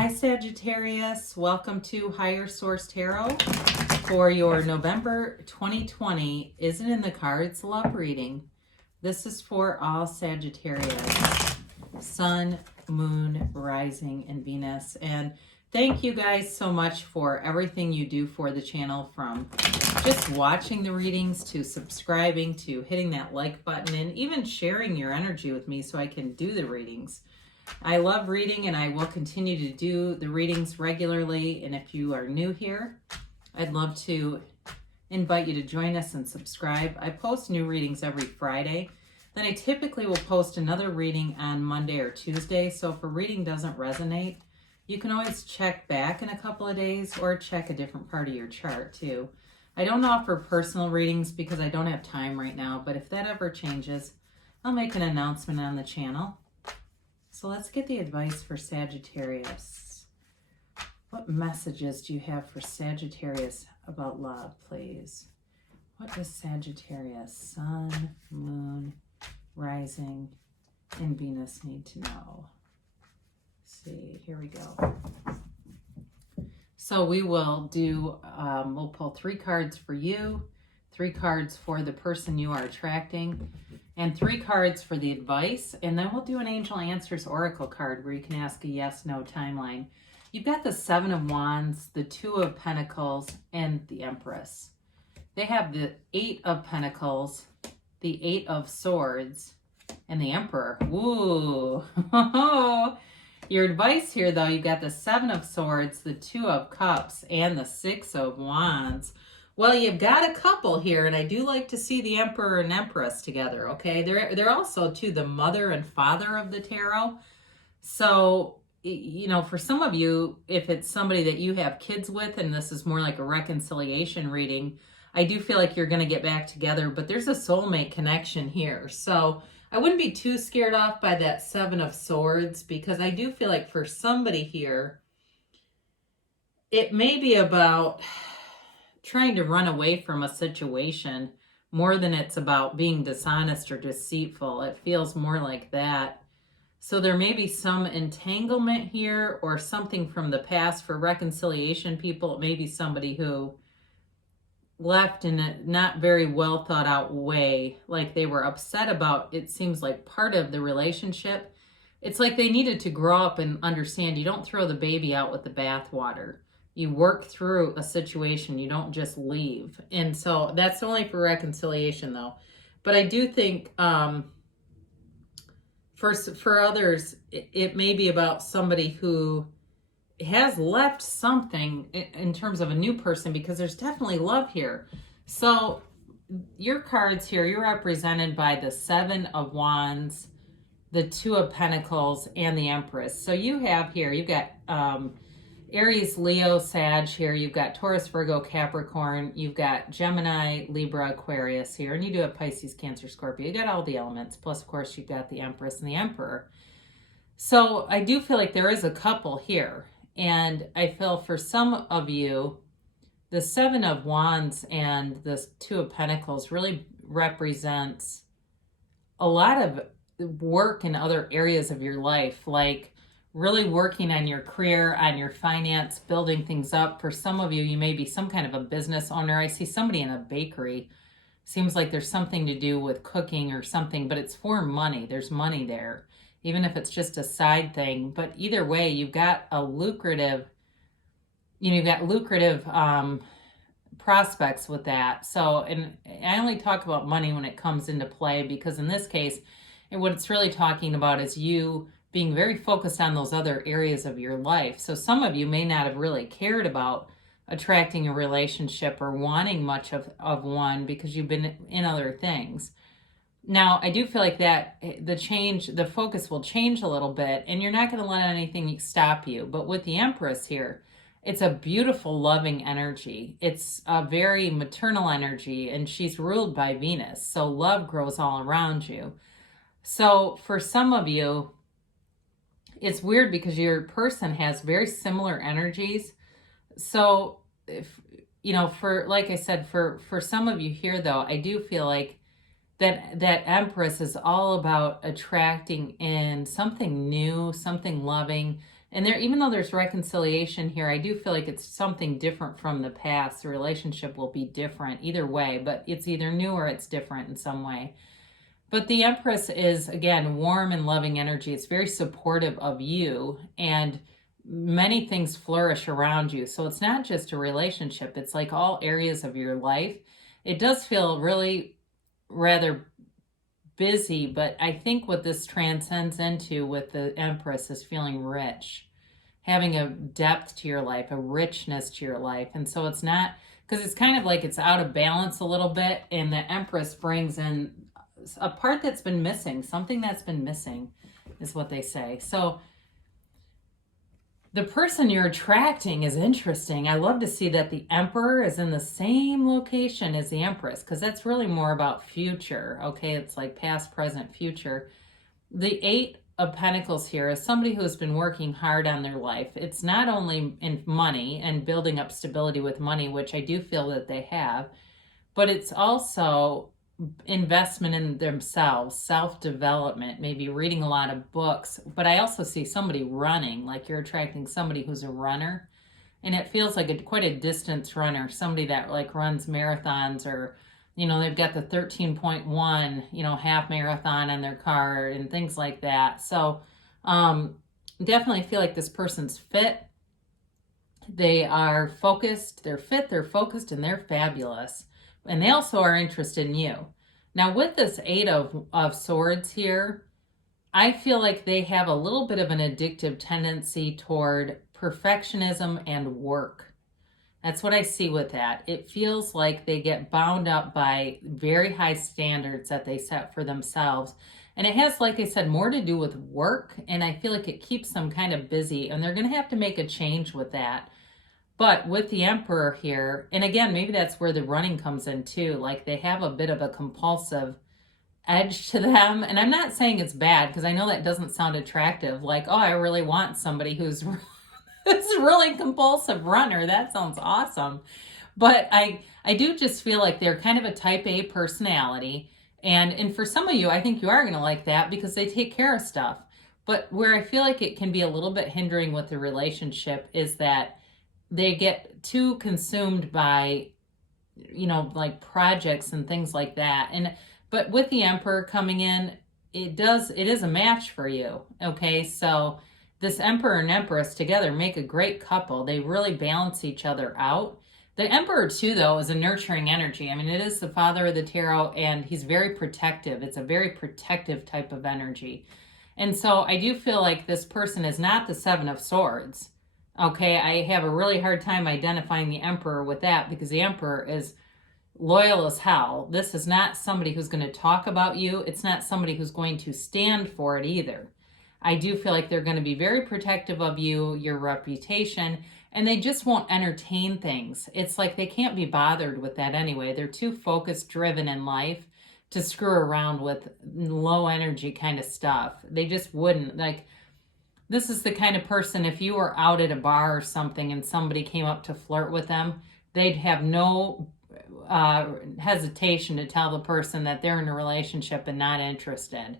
Hi Sagittarius, welcome to Higher Source Tarot for your November 2020 Isn't in the Cards love reading. This is for all Sagittarius, Sun, Moon, Rising, and Venus. And thank you guys so much for everything you do for the channel, from just watching the readings to subscribing to hitting that like button and even sharing your energy with me so I can do the readings. I love reading and I will continue to do the readings regularly. And if you are new here, I'd love to invite you to join us and subscribe. I post new readings every Friday. Then I typically will post another reading on Monday or Tuesday. So if a reading doesn't resonate, you can always check back in a couple of days or check a different part of your chart too. I don't offer personal readings because I don't have time right now, but if that ever changes, I'll make an announcement on the channel. So let's get the advice for Sagittarius. What messages do you have for Sagittarius about love, please? What does Sagittarius, Sun, Moon, Rising, and Venus need to know? Let's see, here we go. So we will do, we'll pull 3 cards for you, 3 cards for the person you are attracting, and 3 cards for the advice. And then we'll do an Angel Answers Oracle card where you can ask a yes, no timeline. You've got the 7 of Wands, the 2 of Pentacles, and the Empress. They have the 8 of Pentacles, the 8 of Swords, and the Emperor. Ooh. Your advice here, though, you got the 7 of Swords, the 2 of Cups, and the 6 of Wands. Well, you've got a couple here, and I do like to see the Emperor and Empress together, okay? They're also, too, the mother and father of the tarot. So, you know, for some of you, if it's somebody that you have kids with, and this is more like a reconciliation reading, I do feel like you're going to get back together, but there's a soulmate connection here. So I wouldn't be too scared off by that 7 of Swords, because I do feel like for somebody here, it may be about trying to run away from a situation more than it's about being dishonest or deceitful. It feels more like that. So there may be some entanglement here or something from the past. For reconciliation people, it may be somebody who left in a not very well thought out way, like they were upset about, it seems like, part of the relationship. It's like they needed to grow up and understand you don't throw the baby out with the bathwater. You work through a situation. You don't just leave. And so that's only for reconciliation, though. But I do think for others, it may be about somebody who has left something in terms of a new person, because there's definitely love here. So your cards here, you're represented by the 7 of Wands, the 2 of Pentacles, and the Empress. So you have here, you've got Aries, Leo, Sag here. You've got Taurus, Virgo, Capricorn. You've got Gemini, Libra, Aquarius here. And you do have Pisces, Cancer, Scorpio. You got all the elements. Plus, of course, you've got the Empress and the Emperor. So I do feel like there is a couple here. And I feel for some of you, the 7 of Wands and the 2 of Pentacles really represents a lot of work in other areas of your life, like really working on your career, on your finance, building things up. For some of you, you may be some kind of a business owner. I see somebody in a bakery. Seems like there's something to do with cooking or something, but it's for money. There's money there, even if it's just a side thing. But either way, you've got a lucrative, you've got lucrative prospects with that. So, and I only talk about money when it comes into play, because in this case, and what it's really talking about is you being very focused on those other areas of your life. So some of you may not have really cared about attracting a relationship or wanting much of one because you've been in other things. Now, I do feel like that the focus will change a little bit, and you're not going to let anything stop you. But with the Empress here, it's a beautiful, loving energy. It's a very maternal energy, and she's ruled by Venus. So love grows all around you. So for some of you, it's weird because your person has very similar energies. So if, for, like I said, for some of you here, though, I do feel like that Empress is all about attracting in something new, something loving, And there, even though there's reconciliation here, I do feel like it's something different from the past. The relationship will be different either way, but it's either new or it's different in some way. But the Empress is, again, warm and loving energy. It's very supportive of you, and many things flourish around you. So it's not just a relationship, it's like all areas of your life. It does feel really rather busy, but I think what this transcends into with the Empress is feeling rich, having a depth to your life, a richness to your life. And so it's not, because it's kind of like it's out of balance a little bit, and the Empress brings in a part that's been missing, something that's been missing is what they say. So the person you're attracting is interesting. I love to see that the Emperor is in the same location as the Empress, because that's really more about future. Okay, it's like past, present, future. The Eight of Pentacles here is somebody who has been working hard on their life. It's not only in money and building up stability with money, which I do feel that they have, but it's also investment in themselves, self-development, maybe reading a lot of books. But I also see somebody running, like you're attracting somebody who's a runner, and it feels like quite a distance runner, somebody that like runs marathons, or they've got the 13.1 half marathon on their car and things like that. So definitely feel like this person's fit. They are focused, they're fit, they're focused, and they're fabulous. And they also are interested in you. Now, with this Eight of Swords here, I feel like they have a little bit of an addictive tendency toward perfectionism and work. That's what I see with that. It feels like they get bound up by very high standards that they set for themselves. And it has, like I said, more to do with work. And I feel like it keeps them kind of busy. And they're going to have to make a change with that. But with the Emperor here, and again, maybe that's where the running comes in too. Like they have a bit of a compulsive edge to them. And I'm not saying it's bad, because I know that doesn't sound attractive. Like, oh, I really want somebody who's this really compulsive runner. That sounds awesome. But I do just feel like they're kind of a type A personality. And for some of you, I think you are going to like that because they take care of stuff. But where I feel like it can be a little bit hindering with the relationship is that they get too consumed by, like projects and things like that. But with the Emperor coming in, it is a match for you. Okay. So this Emperor and Empress together make a great couple. They really balance each other out. The Emperor too, though, is a nurturing energy. I mean, it is the father of the tarot, and he's very protective. It's a very protective type of energy. And so I do feel like this person is not the Seven of Swords. Okay, I have a really hard time identifying the Emperor with that, because the Emperor is loyal as hell. This is not somebody who's going to talk about you. It's not somebody who's going to stand for it either. I do feel like they're going to be very protective of you, your reputation, and they just won't entertain things. It's like they can't be bothered with that anyway. They're too focused, driven in life to screw around with low energy kind of stuff. They just wouldn't. Like, this is the kind of person, if you were out at a bar or something and somebody came up to flirt with them, they'd have no hesitation to tell the person that they're in a relationship and not interested.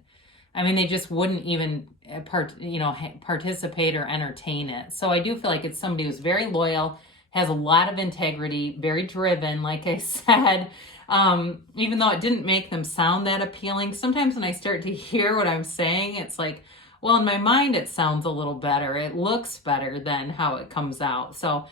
I mean, they just wouldn't even participate or entertain it. So I do feel like it's somebody who's very loyal, has a lot of integrity, very driven, like I said. Even though it didn't make them sound that appealing, sometimes when I start to hear what I'm saying, it's like, well, in my mind, it sounds a little better. It looks better than how it comes out. So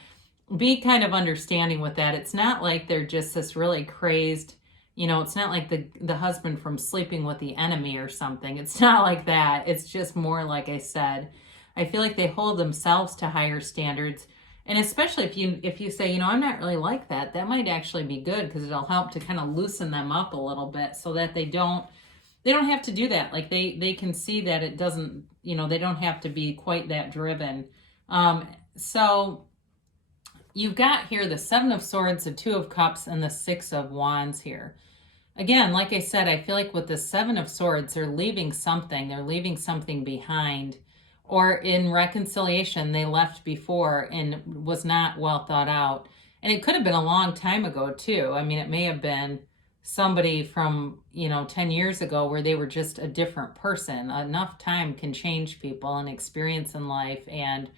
be kind of understanding with that. It's not like they're just this really crazed, it's not like the husband from Sleeping with the Enemy or something. It's not like that. It's just more, like I said, I feel like they hold themselves to higher standards. And especially if you say, I'm not really like that, that might actually be good, because it'll help to kind of loosen them up a little bit so that they don't have to do that. Like they can see that it doesn't, they don't have to be quite that driven. So you've got here the Seven of Swords, the Two of Cups, and the Six of Wands here. Again, like I said, I feel like with the Seven of Swords, they're leaving something behind, or in reconciliation, they left before and was not well thought out. And it could have been a long time ago too. I mean, it may have been somebody from, 10 years ago where they were just a different person. Enough time can change people, and experience in life and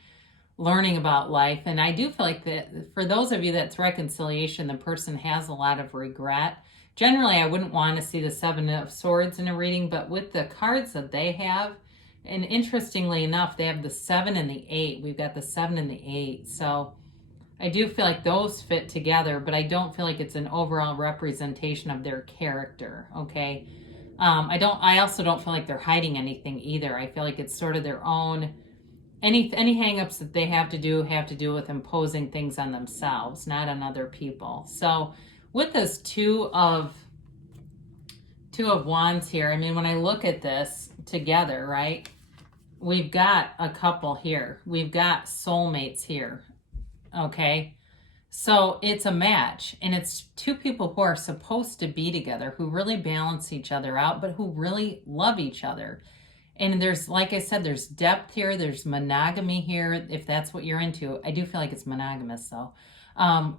learning about life. And I do feel like that for those of you that's reconciliation, the person has a lot of regret. Generally, I wouldn't want to see the Seven of Swords in a reading, but with the cards that they have, and interestingly enough, they have the 7 and the 8. We've got the 7 and the 8. So I do feel like those fit together, but I don't feel like it's an overall representation of their character, okay? I also don't feel like they're hiding anything either. I feel like it's sort of their own, any hangups that they have to do with imposing things on themselves, not on other people. So with this two of Wands here, I mean, when I look at this together, right, we've got a couple here. We've got soulmates here, okay? So it's a match, and it's two people who are supposed to be together, who really balance each other out, but who really love each other. And there's, like I said, there's depth here. There's monogamy here, if that's what you're into. I do feel like it's monogamous, though.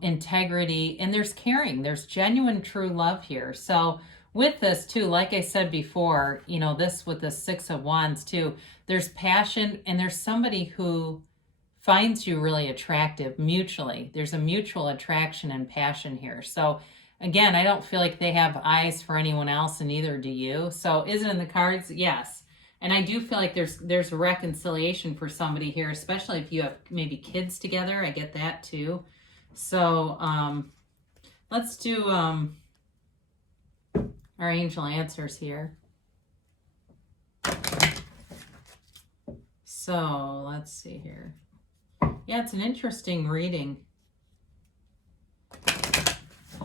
Integrity, and there's caring. There's genuine, true love here. So with this, too, like I said before, this with the 6 of Wands, too, there's passion, and there's somebody who finds you really attractive mutually. There's a mutual attraction and passion here. So again, I don't feel like they have eyes for anyone else, and neither do you. So is it in the cards? Yes. And I do feel like there's a reconciliation for somebody here, especially if you have maybe kids together. I get that too. So let's do our angel answers here. So let's see here. Yeah, it's an interesting reading.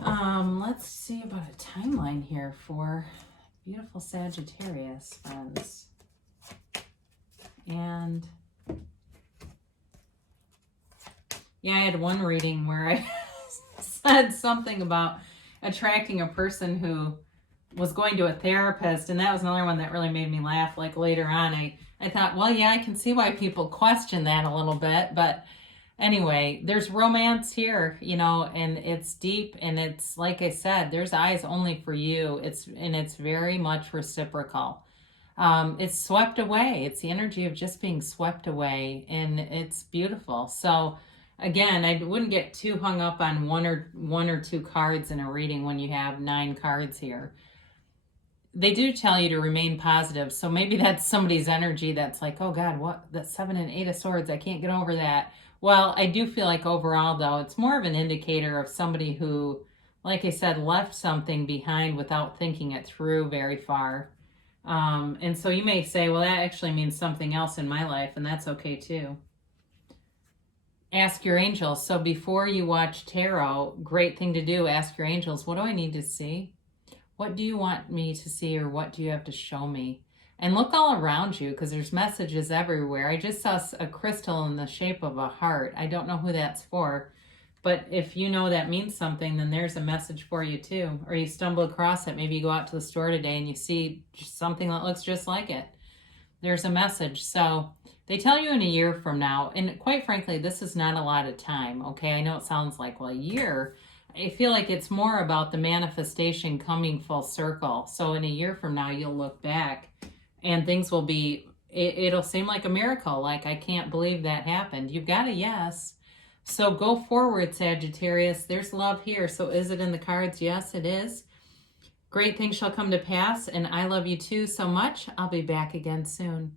Let's see about a timeline here for beautiful Sagittarius friends. And yeah, I had one reading where I said something about attracting a person who was going to a therapist, and that was another one that really made me laugh. Like later on, I thought, well, yeah, I can see why people question that a little bit, but anyway, there's romance here, and it's deep, and it's, like I said, there's eyes only for you. It's very much reciprocal. It's swept away. It's the energy of just being swept away, and it's beautiful. So again, I wouldn't get too hung up on one or two cards in a reading when you have 9 cards here. They do tell you to remain positive. So maybe that's somebody's energy that's like, oh God, what? That 7 and 8 of Swords, I can't get over that. Well, I do feel like overall, though, it's more of an indicator of somebody who, like I said, left something behind without thinking it through very far. And so you may say, well, that actually means something else in my life, and that's okay too. Ask your angels. So before you watch tarot, great thing to do, ask your angels, what do I need to see? What do you want me to see, or what do you have to show me? And look all around you, because there's messages everywhere. I just saw a crystal in the shape of a heart. I don't know who that's for, but if you know that means something, then there's a message for you too. Or you stumble across it. Maybe you go out to the store today and you see something that looks just like it. There's a message. So they tell you in a year from now, and quite frankly, this is not a lot of time, okay? I know it sounds like, well, a year. I feel like it's more about the manifestation coming full circle. So in a year from now, you'll look back and things will be, it'll seem like a miracle. Like, I can't believe that happened. You've got a yes. So go forward, Sagittarius. There's love here. So is it in the cards? Yes, it is. Great things shall come to pass. And I love you too so much. I'll be back again soon.